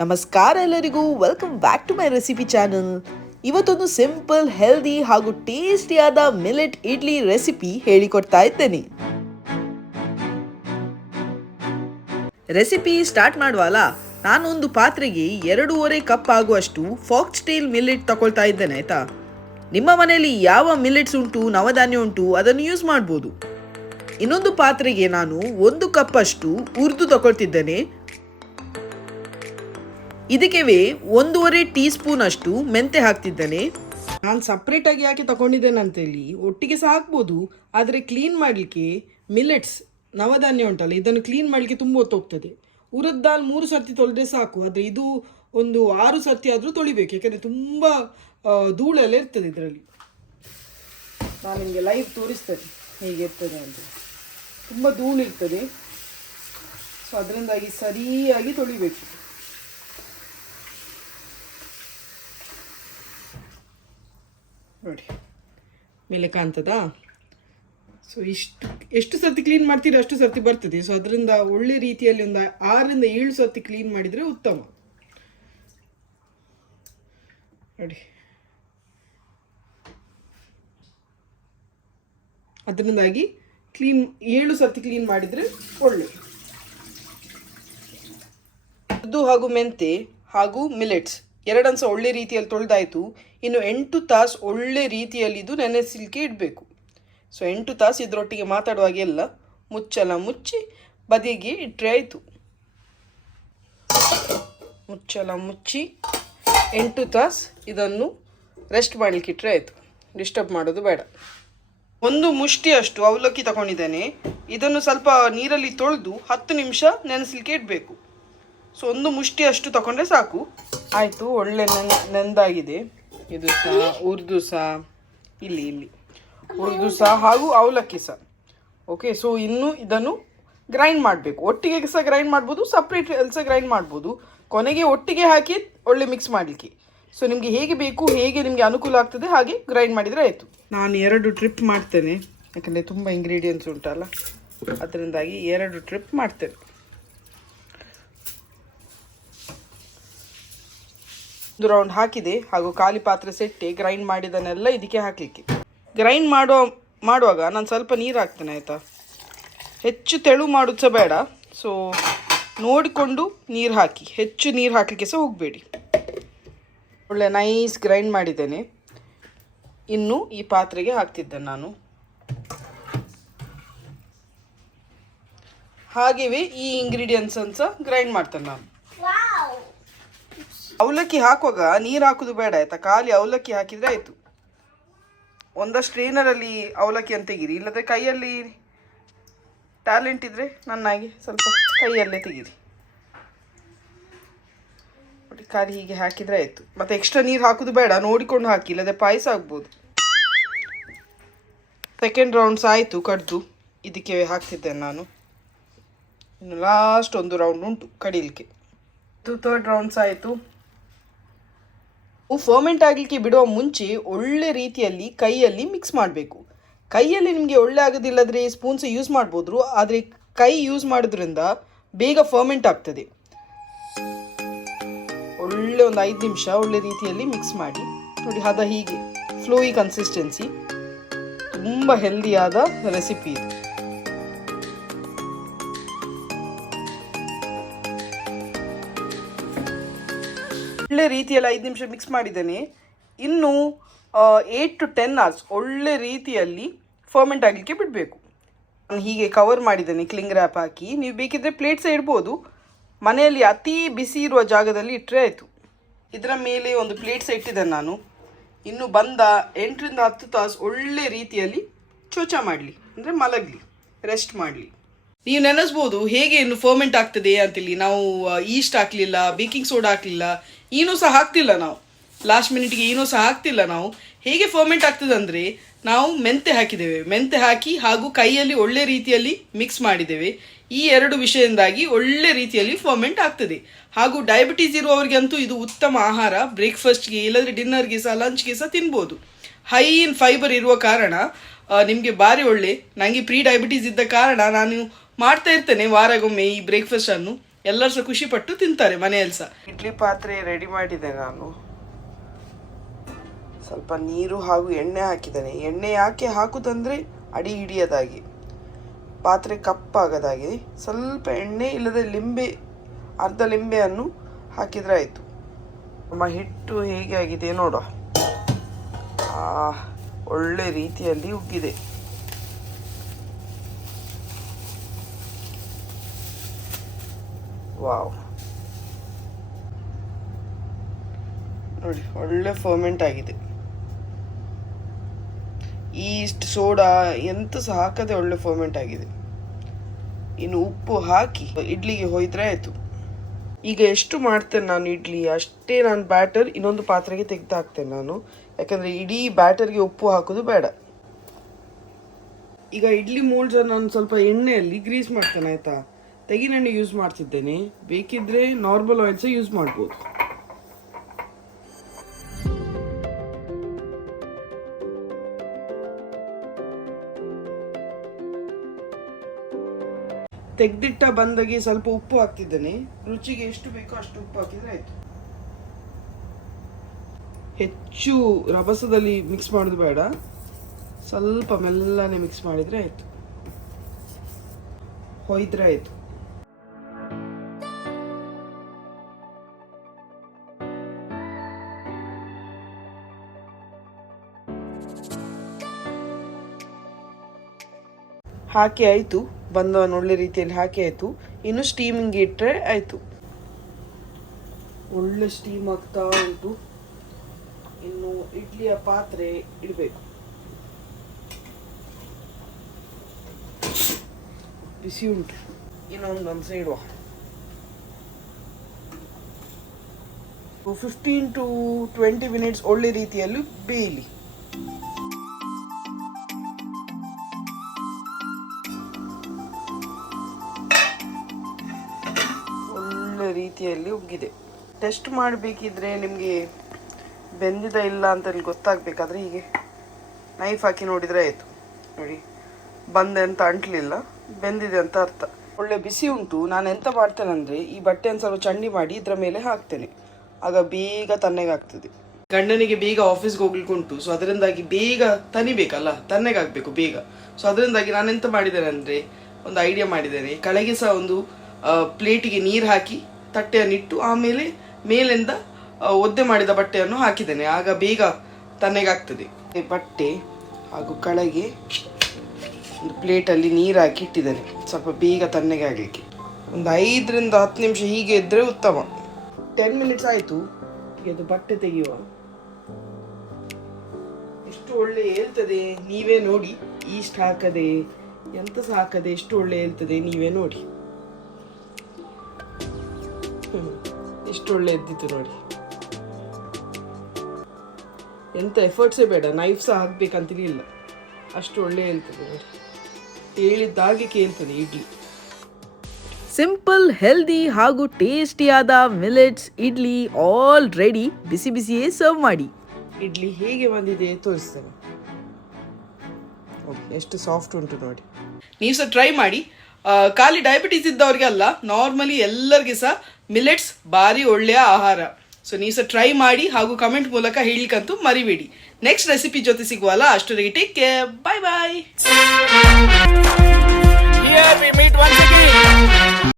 ನಮಸ್ಕಾರ ಎಲ್ಲರಿಗೂ, welcome back to my recipe channel. ಇವತ್ತೊಂದು ಸಿಂಪಲ್, ಹೆಲ್ದಿ ಹಾಗೂ ಟೇಸ್ಟಿಯಾದ ಮಿಲೆಟ್ ಇಡ್ಲಿ ರೆಸಿಪಿ ಹೇಳಿಕೊಡ್ತಾ ಇದ್ದೇನೆ. ರೆಸಿಪಿ ಸ್ಟಾರ್ಟ್ ಮಾಡುವಲ್ಲ, ನಾನು ಒಂದು ಪಾತ್ರೆಗೆ 2.5 ಕಪ್ ಆಗುವಷ್ಟು ಫಾಕ್ಸ್ಟೇಲ್ ಮಿಲೆಟ್ ತಗೊಳ್ತಾ ಇದ್ದೇನೆ. ಆಯ್ತಾ, ನಿಮ್ಮ ಮನೆಯಲ್ಲಿ ಯಾವ ಮಿಲೆಟ್ಸ್ ಉಂಟು, ನವಧಾನ್ಯ ಉಂಟು, ಅದನ್ನು ಯೂಸ್ ಮಾಡ್ಬೋದು. ಇನ್ನೊಂದು ಪಾತ್ರೆಗೆ ನಾನು 1 ಕಪ್ ಅಷ್ಟು ಉರ್ದು ತಗೊಳ್ತಿದ್ದೇನೆ. ಇದಕ್ಕೆ 1.5 ಟೀ ಸ್ಪೂನ್ ಅಷ್ಟು ಮೆಂತೆ ಹಾಕ್ತಿದ್ದೇನೆ. ನಾನು ಸಪ್ರೇಟಾಗಿ ಯಾಕೆ ತಗೊಂಡಿದ್ದೇನೆ ಅಂತೇಳಿ, ಒಟ್ಟಿಗೆ ಸಹ ಹಾಕ್ಬೋದು. ಆದರೆ ಕ್ಲೀನ್ ಮಾಡಲಿಕ್ಕೆ ಮಿಲೆಟ್ಸ್ ನವಧಾನ್ಯ ಉಂಟಲ್ಲ, ಇದನ್ನು ಕ್ಲೀನ್ ಮಾಡಲಿಕ್ಕೆ ತುಂಬ ಹೊತ್ತು ಹೋಗ್ತದೆ. ಉರಿದ ದಾಲ್ 3 ಸರ್ತಿ ತೊಳೆದ್ರೆ ಸಾಕು, ಆದರೆ ಇದು ಒಂದು 6 ಸರ್ತಿ ಆದರೂ ತೊಳಿಬೇಕು, ಯಾಕಂದರೆ ತುಂಬ ಧೂಳೆಲ್ಲ ಇರ್ತದೆ ಇದರಲ್ಲಿ. ನಾನು ನಿಮಗೆ ಲೈವ್ ತೋರಿಸ್ತೇನೆ ಹೇಗಿರ್ತದೆ ಅಂತ. ತುಂಬ ಧೂಳಿರ್ತದೆ, ಸೊ ಅದರಿಂದಾಗಿ ಸರಿಯಾಗಿ ತೊಳಿಬೇಕು. ನೋಡಿ ಮೇಲೆ ಕಾಣ್ತದಾ? ಸೊ ಎಷ್ಟು ಸರ್ತಿ ಕ್ಲೀನ್ ಮಾಡ್ತೀರಿ ಅಷ್ಟು ಸರ್ತಿ ಬರ್ತದೆ. ಸೊ ಅದರಿಂದ ಒಳ್ಳೆ ರೀತಿಯಲ್ಲಿ ಒಂದು 6ರಿಂದ 7 ಸರ್ತಿ ಕ್ಲೀನ್ ಮಾಡಿದರೆ ಉತ್ತಮ. ನೋಡಿ, ಅದರಿಂದಾಗಿ 7 ಸರ್ತಿ ಕ್ಲೀನ್ ಮಾಡಿದರೆ ಒಳ್ಳೆ. ಉದ್ದು ಹಾಗೂ ಮೆಂತೆ ಹಾಗೂ ಮಿಲೆಟ್ಸ್ ಎರಡನ್ನು ಸಹ ಒಳ್ಳೆ ರೀತಿಯಲ್ಲಿ ತೊಳೆದಾಯಿತು. ಇನ್ನು 8 ತಾಸು ಒಳ್ಳೆ ರೀತಿಯಲ್ಲಿ ಇದು ನೆನೆಸಲಿಕ್ಕೆ ಇಡಬೇಕು. ಸೊ 8 ತಾಸು ಇದರೊಟ್ಟಿಗೆ ಮಾತಾಡುವಾಗೆಲ್ಲ ಮುಚ್ಚಳ ಮುಚ್ಚಿ ಬದಿಗೆ ಇಟ್ಟರೆ ಆಯಿತು. ಮುಚ್ಚಳ ಮುಚ್ಚಿ 8 ತಾಸು ಇದನ್ನು ರೆಸ್ಟ್ ಮಾಡಲಿಕ್ಕೆ ಇಟ್ಟರೆ ಆಯಿತು. ಡಿಸ್ಟರ್ಬ್ ಮಾಡೋದು ಬೇಡ. 1 ಮುಷ್ಟಿಯಷ್ಟು ಅವಲಕ್ಕಿ ತಗೊಂಡಿದ್ದೇನೆ. ಇದನ್ನು ಸ್ವಲ್ಪ ನೀರಲ್ಲಿ ತೊಳೆದು 10 ನಿಮಿಷ ನೆನೆಸಲಿಕ್ಕೆ ಇಡಬೇಕು. ಸೊ 1 ಮುಷ್ಟಿಯಷ್ಟು ತಗೊಂಡ್ರೆ ಸಾಕು. ಆಯಿತು, ಒಳ್ಳೆ ನೆಂದಾಗಿದೆ. ಇದು ಸಹ ಉರ್ದು ಸಹ ಇಲ್ಲಿ ಉರ್ದು ಸಹ ಹಾಗೂ ಅವಲಕ್ಕಿ ಸಹ. ಓಕೆ, ಸೊ ಇನ್ನು ಇದನ್ನು ಗ್ರೈಂಡ್ ಮಾಡಬೇಕು. ಒಟ್ಟಿಗೆ ಸಹ ಗ್ರೈಂಡ್ ಮಾಡ್ಬೋದು, ಸಪ್ರೇಟ್ ಸಹ ಗ್ರೈಂಡ್ ಮಾಡ್ಬೋದು. ಕೊನೆಗೆ ಒಟ್ಟಿಗೆ ಹಾಕಿ ಒಳ್ಳೆ ಮಿಕ್ಸ್ ಮಾಡಲಿಕ್ಕೆ. ಸೊ ನಿಮಗೆ ಹೇಗೆ ಬೇಕು, ಹೇಗೆ ನಿಮಗೆ ಅನುಕೂಲ ಆಗ್ತದೆ ಹಾಗೆ ಗ್ರೈಂಡ್ ಮಾಡಿದರೆ ಆಯಿತು. ನಾನು 2 ಟ್ರಿಪ್ ಮಾಡ್ತೇನೆ, ಯಾಕಂದರೆ ತುಂಬ ಇಂಗ್ರೀಡಿಯೆಂಟ್ಸ್ ಉಂಟಲ್ಲ, ಅದರಿಂದಾಗಿ 2 ಟ್ರಿಪ್ ಮಾಡ್ತೇನೆ. ಒಂದು ರೌಂಡ್ ಹಾಕಿದೆ ಹಾಗೂ ಖಾಲಿ ಪಾತ್ರೆ ಸೆಟ್ಟೆ ಗ್ರೈಂಡ್ ಮಾಡಿದನ್ನೆಲ್ಲ ಇದಕ್ಕೆ ಹಾಕಲಿಕ್ಕೆ. ಗ್ರೈಂಡ್ ಮಾಡುವಾಗ ನಾನು ಸ್ವಲ್ಪ ನೀರು ಹಾಕ್ತೇನೆ. ಆಯಿತಾ, ಹೆಚ್ಚು ತೆಳು ಮಾಡೋದು ಸಹ ಬೇಡ. ಸೊ ನೋಡಿಕೊಂಡು ನೀರು ಹಾಕಿ, ಹೆಚ್ಚು ನೀರು ಹಾಕಲಿಕ್ಕೆ ಸಹ ಹೋಗಬೇಡಿ. ಒಳ್ಳೆ ನೈಸ್ ಗ್ರೈಂಡ್ ಮಾಡಿದ್ದೇನೆ. ಇನ್ನು ಈ ಪಾತ್ರೆಗೆ ಹಾಕ್ತಿದ್ದೇನೆ ನಾನು. ಹಾಗೆಯೇ ಈ ಇಂಗ್ರೀಡಿಯೆಂಟ್ಸನ್ನು ಸಹ ಗ್ರೈಂಡ್ ಮಾಡ್ತೇನೆ ನಾನು. ಅವಲಕ್ಕಿ ಹಾಕುವಾಗ ನೀರು ಹಾಕೋದು ಬೇಡ. ಆಯಿತಾ, ಖಾಲಿ ಅವಲಕ್ಕಿ ಹಾಕಿದರೆ ಆಯಿತು. ಒಂದಷ್ಟು ಸ್ಟ್ರೈನರಲ್ಲಿ ಅವಲಕ್ಕಿಯನ್ನು ತೆಗೀರಿ, ಇಲ್ಲದ್ರೆ ಕೈಯಲ್ಲಿ ಟ್ಯಾಲೆಂಟ್ ಇದ್ದರೆ ನನ್ನಾಗಿ ಸ್ವಲ್ಪ ಕೈಯಲ್ಲೇ ತೆಗೀರಿ. ನೋಡಿ, ಖಾಲಿ ಹೀಗೆ ಹಾಕಿದರೆ ಆಯಿತು. ಮತ್ತು ಎಕ್ಸ್ಟ್ರಾ ನೀರು ಹಾಕೋದು ಬೇಡ, ನೋಡಿಕೊಂಡು ಹಾಕಿ, ಇಲ್ಲದೆ ಪಾಯಸ ಆಗ್ಬೋದು. ಸೆಕೆಂಡ್ ರೌಂಡ್ಸ್ ಆಯಿತು ಕಡ್ದು, ಇದಕ್ಕೆ ಹಾಕ್ತಿದ್ದೇನೆ ನಾನು. ಇನ್ನು ಲಾಸ್ಟ್ 1 ರೌಂಡ್ ಉಂಟು ಕಡಿಲಿಕ್ಕೆ. 3rd ರೌಂಡ್ಸ್ ಆಯಿತು. ಫರ್ಮೆಂಟ್ ಆಗಲಿಕ್ಕೆ ಬಿಡುವ ಮುಂಚೆ ಒಳ್ಳೆ ರೀತಿಯಲ್ಲಿ ಕೈಯಲ್ಲಿ ಮಿಕ್ಸ್ ಮಾಡಬೇಕು. ಕೈಯಲ್ಲಿ ನಿಮಗೆ ಒಳ್ಳೆ ಆಗೋದಿಲ್ಲದ್ರೆ ಸ್ಪೂನ್ಸ್ ಯೂಸ್ ಮಾಡ್ಬೋದು, ಆದರೆ ಕೈ ಯೂಸ್ ಮಾಡೋದ್ರಿಂದ ಬೇಗ ಫರ್ಮೆಂಟ್ ಆಗ್ತದೆ. ಒಳ್ಳೆ ಒಂದು 5 ನಿಮಿಷ ಒಳ್ಳೆ ರೀತಿಯಲ್ಲಿ ಮಿಕ್ಸ್ ಮಾಡಿ. ನೋಡಿ, ಹದ ಹೀಗೆ ಫ್ಲೋಯಿ ಕನ್ಸಿಸ್ಟೆನ್ಸಿ. ತುಂಬ ಹೆಲ್ದಿಯಾದ ರೆಸಿಪಿ ಇದು. ಒಳ್ಳೆ ರೀತಿಯಲ್ಲಿ 5 ನಿಮಿಷ ಮಿಕ್ಸ್ ಮಾಡಿದ್ದೇನೆ. ಇನ್ನು 8 to 10 hours ಒಳ್ಳೆ ರೀತಿಯಲ್ಲಿ ಫರ್ಮೆಂಟ್ ಆಗಲಿಕ್ಕೆ ಬಿಡಬೇಕು. ನಾನು ಹೀಗೆ ಕವರ್ ಮಾಡಿದ್ದೇನೆ ಕ್ಲಿಂಗ್ ರ್ಯಾಪ್ ಹಾಕಿ. ನೀವು ಬೇಕಿದ್ದರೆ ಪ್ಲೇಟ್ ಸಹ ಇಡ್ಬೋದು. ಮನೆಯಲ್ಲಿ ಅತಿ ಬಿಸಿ ಇರುವ ಜಾಗದಲ್ಲಿ ಇಟ್ಟರೆ ಆಯಿತು. ಇದರ ಮೇಲೆ ಒಂದು ಪ್ಲೇಟ್ ಸಹ ಇಟ್ಟಿದ್ದೇನೆ ನಾನು. ಇನ್ನು ಬಂದ 8ರಿಂದ 10 ತಾಸು ಒಳ್ಳೆ ರೀತಿಯಲ್ಲಿ ಚೋಚ ಮಾಡಲಿ, ಅಂದರೆ ಮಲಗಲಿ, ರೆಸ್ಟ್ ಮಾಡಲಿ. ನೀವು ನೆನೆಸ್ಬೋದು ಹೇಗೆ ಇನ್ನು ಫರ್ಮೆಂಟ್ ಆಗ್ತದೆ ಅಂತೇಳಿ. ನಾವು ಈಸ್ಟ್ ಹಾಕಲಿಲ್ಲ, ಬೇಕಿಂಗ್ ಸೋಡಾ ಹಾಕಲಿಲ್ಲ, ಏನೂ ಸಹ ಹಾಕ್ತಿಲ್ಲ ನಾವು. ಲಾಸ್ಟ್ ಮಿನಿಟ್ಗೆ ಏನೂ ಸಹ ಹಾಕ್ತಿಲ್ಲ ನಾವು. ಹೇಗೆ ಫರ್ಮೆಂಟ್ ಆಗ್ತದೆ ಅಂದರೆ, ನಾವು ಮೆಂತೆ ಹಾಕಿದ್ದೇವೆ. ಮೆಂತೆ ಹಾಕಿ ಹಾಗೂ ಕೈಯಲ್ಲಿ ಒಳ್ಳೆ ರೀತಿಯಲ್ಲಿ ಮಿಕ್ಸ್ ಮಾಡಿದ್ದೇವೆ. ಈ 2 ವಿಷಯದಿಂದಾಗಿ ಒಳ್ಳೆ ರೀತಿಯಲ್ಲಿ ಫರ್ಮೆಂಟ್ ಆಗ್ತದೆ. ಹಾಗೂ ಡಯಾಬಿಟೀಸ್ ಇರುವವರಿಗಂತೂ ಇದು ಉತ್ತಮ ಆಹಾರ. ಬ್ರೇಕ್ಫಾಸ್ಟ್ಗೆ, ಇಲ್ಲದ್ರೆ ಡಿನ್ನರ್ಗೆ ಸಹ, ಲಂಚ್ಗೆ ಸಹ ತಿನ್ಬೋದು. ಹೈ ಇನ್ ಫೈಬರ್ ಇರುವ ಕಾರಣ ನಿಮಗೆ ಭಾರಿ ಒಳ್ಳೆ. ನನಗೆ ಪ್ರೀ ಡಯಾಬಿಟೀಸ್ ಇದ್ದ ಕಾರಣ ನಾನು ಮಾಡ್ತಾ ಇರ್ತೇನೆ ವಾರಗೊಮ್ಮೆ ಈ ಬ್ರೇಕ್ಫಾಸ್ಟನ್ನು. ಎಲ್ಲರೂ ಸಹ ಖುಷಿ ಪಟ್ಟು ತಿಂತಾರೆ ಮನೆಯಲ್ಲಿ ಸಹ. ಇಡ್ಲಿ ಪಾತ್ರೆ ರೆಡಿ ಮಾಡಿದೆ ನಾನು. ಸ್ವಲ್ಪ ನೀರು ಹಾಗೂ ಎಣ್ಣೆ ಹಾಕಿದ್ದೇನೆ. ಎಣ್ಣೆ ಯಾಕೆ ಹಾಕುದಂದರೆ ಅಡಿ ಹಿಡಿಯೋದಾಗಿ, ಪಾತ್ರೆ ಕಪ್ಪಾಗದಾಗಿ. ಸ್ವಲ್ಪ ಎಣ್ಣೆ ಇಲ್ಲದೆ ಅರ್ಧ ಲಿಂಬೆಯನ್ನು ಹಾಕಿದರೆ ಆಯಿತು. ನಮ್ಮ ಹಿಟ್ಟು ಹೇಗೆ ಆಗಿದೆ ನೋಡುವ. ಒಳ್ಳೆ ರೀತಿಯಲ್ಲಿ ಉಗ್ಗಿದೆ. ವಾವ್, ನೋಡಿ ಒಳ್ಳೆ ಫರ್ಮೆಂಟ್ ಆಗಿದೆ. ಈಸ್ಟ್ ಸೋಡಾ ಎಂತ ಸಹ ಹಾಕದೆ ಒಳ್ಳೆ ಫರ್ಮೆಂಟ್ ಆಗಿದೆ. ಇನ್ನು ಉಪ್ಪು ಹಾಕಿ ಇಡ್ಲಿಗೆ ಹೊಯ್ದ್ರೆ ಆಯಿತು. ಈಗ ಎಷ್ಟು ಮಾಡ್ತೇನೆ ನಾನು ಇಡ್ಲಿ ಅಷ್ಟೇ ನಾನು ಬ್ಯಾಟರ್ ಇನ್ನೊಂದು ಪಾತ್ರೆಗೆ ತೆಗೆದು ಹಾಕ್ತೇನೆ ನಾನು, ಯಾಕಂದರೆ ಇಡೀ ಬ್ಯಾಟರ್ಗೆ ಉಪ್ಪು ಹಾಕೋದು ಬೇಡ. ಈಗ ಇಡ್ಲಿ ಮೋಲ್ಡ್ಸ್ ನಾನು ಸ್ವಲ್ಪ ಎಣ್ಣೆಯಲ್ಲಿ ಗ್ರೀಸ್ ಮಾಡ್ತೇನೆ ಆಯಿತಾ. ತೆಂಗಿನೆಣ್ಣೆ ಯೂಸ್ ಮಾಡ್ತಿದ್ದೇನೆ, ಬೇಕಿದ್ರೆ ನಾರ್ಮಲ್ ಆಯಿಲ್ ಸಹ ಯೂಸ್ ಮಾಡ್ಬೋದು. ತೆಗೆದಿಟ್ಟ ಬಂದಾಗೆ ಸ್ವಲ್ಪ ಉಪ್ಪು ಹಾಕ್ತಿದ್ದೇನೆ. ರುಚಿಗೆ ಎಷ್ಟು ಬೇಕೋ ಅಷ್ಟು ಉಪ್ಪು ಹಾಕಿದ್ರೆ ಆಯಿತು. ಹೆಚ್ಚು ರಭಸದಲ್ಲಿ ಮಿಕ್ಸ್ ಮಾಡೋದು ಬೇಡ, ಸ್ವಲ್ಪ ಮೆಲ್ಲನೆ ಮಿಕ್ಸ್ ಮಾಡಿದರೆ ಆಯಿತು, ಹೊಯ್ದ್ರೆ ಆಯಿತು. ಹಾಕಿ ಆಯಿತು, ಬಂದವನ್ನು ಒಳ್ಳೆ ರೀತಿಯಲ್ಲಿ ಹಾಕಿ ಆಯಿತು. ಇನ್ನು ಸ್ಟೀಮಿಂಗ್ ಇಟ್ಟರೆ ಆಯಿತು. ಒಳ್ಳೆ ಸ್ಟೀಮ್ ಆಗ್ತಾ ಉಂಟು. ಇನ್ನು ಇಡ್ಲಿಯ ಪಾತ್ರೆ ಇಡಬೇಕು. ಬಿಸಿ ಉಂಟು. ಇನ್ನೊಂದು ಸೈಡ್ ಇಡುವ. 15 to 20 ಮಿನಿಟ್ಸ್ ಒಳ್ಳೆ ರೀತಿಯಲ್ಲಿ ಬೇಯಲಿ. ರೀತಿಯಲ್ಲಿ ಉಗ್ಗಿದೆ. ಟೆಸ್ಟ್ ಮಾಡಬೇಕಿದ್ರೆ ನಿಮಗೆ ಬೆಂದಿದ ಇಲ್ಲ ಅಂತ ಗೊತ್ತಾಗಬೇಕಾದ್ರೆ ಹೀಗೆ ನೈಫ್ ಹಾಕಿ ನೋಡಿದರೆ ಆಯಿತು. ನೋಡಿ, ಬಂದೆ ಅಂತ ಅಂಟಲಿಲ್ಲ, ಬೆಂದಿದೆ ಅಂತ ಅರ್ಥ. ಒಳ್ಳೆ ಬಿಸಿ ಉಂಟು. ನಾನು ಎಂತ ಮಾಡ್ತೇನೆ ಅಂದರೆ ಈ ಬಟ್ಟೆಯನ್ನು ಸ್ವಲ್ಪ ಚಂಡಿ ಮಾಡಿ ಇದರ ಮೇಲೆ ಹಾಕ್ತೇನೆ, ಆಗ ಬೇಗ ತಣ್ಣಗಾಗ್ತದೆ. ಗಂಡನಿಗೆ ಬೇಗ ಆಫೀಸ್ಗೆ ಹೋಗ್ಲಿಕ್ಕೆ ಉಂಟು, ಸೊ ಅದರಿಂದಾಗಿ ಬೇಗ ತನಿಬೇಕಲ್ಲ, ತಣ್ಣಗಾಗಬೇಕು ಬೇಗ. ಸೊ ಅದರಿಂದಾಗಿ ನಾನು ಎಂತ ಮಾಡಿದ್ದೇನೆ ಅಂದರೆ ಒಂದು ಐಡಿಯಾ ಮಾಡಿದ್ದೇನೆ. ಕೆಳಗೆ ಸಹ ಒಂದು ಪ್ಲೇಟಿಗೆ ನೀರು ಹಾಕಿ ತಟ್ಟೆಯನ್ನಿಟ್ಟು ಆಮೇಲೆ ಮೇಲಿಂದ ಒದ್ದೆ ಮಾಡಿದ ಬಟ್ಟೆಯನ್ನು ಹಾಕಿದ್ದೇನೆ, ಆಗ ಬೇಗ ತಣ್ಣಗಾಗ್ತದೆ. ಬಟ್ಟೆ ಹಾಗೂ ಕೆಳಗೆ ಒಂದು ಪ್ಲೇಟಲ್ಲಿ ನೀರು ಹಾಕಿ ಇಟ್ಟಿದ್ದೇನೆ, ಸ್ವಲ್ಪ ಬೇಗ ತಣ್ಣಗೆ ಆಗಲಿಕ್ಕೆ. ಒಂದು 5 ರಿಂದ 10 ನಿಮಿಷ ಹೀಗೆ ಇದ್ದರೆ ಉತ್ತಮ. 10 ಮಿನಿಟ್ಸ್ ಆಯಿತು. ಈಗ ಅದು ಬಟ್ಟೆ ತೆಗೆಯುವ. ಎಷ್ಟು ಒಳ್ಳೆ ಹೇಳ್ತದೆ ನೀವೇ ನೋಡಿ. ಈಸ್ಟ್ ಹಾಕದೆ ಎಂತ ಸಹ ಹಾಕದೆ ಎಷ್ಟು ಒಳ್ಳೆ ಹೇಳ್ತದೆ ನೀವೇ ನೋಡಿ. ಎಷ್ಟು ಒಳ್ಳೆ ಎದ್ದಿತ್ತು ನೋಡಿ. ಎಂತ ಎಫರ್ಟ್ಸೇ ಬೇಡ, ನೈಫ್ ಸಹ ಹಾಕ್ಬೇಕಂತಿರಲಿಲ್ಲ, ಅಷ್ಟು ಒಳ್ಳೆ ಹೇಳ್ತದೆ ನೋಡಿ. ಹೇಳಿದ್ದಾಗೆ ಕೇಳ್ತದೆ ಇಡ್ಲಿ. ಸಿಂಪಲ್, ಹೆಲ್ದಿ ಹಾಗೂ ಟೇಸ್ಟಿಯಾದ ಮಿಲೆಟ್ಸ್ ಇಡ್ಲಿ ಆಲ್ ರೆಡಿ. ಬಿಸಿ ಬಿಸಿಯೇ ಸರ್ವ್ ಮಾಡಿ. ಇಡ್ಲಿ ಹೇಗೆ ಬಂದಿದೆ ತೋರಿಸ್ತೇನೆ. ಎಷ್ಟು ಸಾಫ್ಟ್ ಉಂಟು ನೋಡಿ. ನೀವು ಸಹ ಟ್ರೈ ಮಾಡಿ. ಖಾಲಿ ಡಯಾಬಿಟೀಸ್ ಇದ್ದವ್ರಿಗೆ ಅಲ್ಲ, ನಾರ್ಮಲಿ ಎಲ್ಲರಿಗೆ ಸಹ ಮಿಲೆಟ್ಸ್ ಭಾರಿ ಒಳ್ಳೆಯ ಆಹಾರ. ಸೊ ನೀವು ಸಹ ಟ್ರೈ ಮಾಡಿ ಹಾಗೂ ಕಮೆಂಟ್ ಮೂಲಕ ಹೇಳಿಕಂತೂ ಮರಿಬೇಡಿ. ನೆಕ್ಸ್ಟ್ ರೆಸಿಪಿ ಜೊತೆ ಸಿಗುವಲ್ಲ, ಅಷ್ಟೊತ್ತಿಗೆ ಟೇಕ್ ಕೇರ್, ಬಾಯ್ ಬಾಯ್.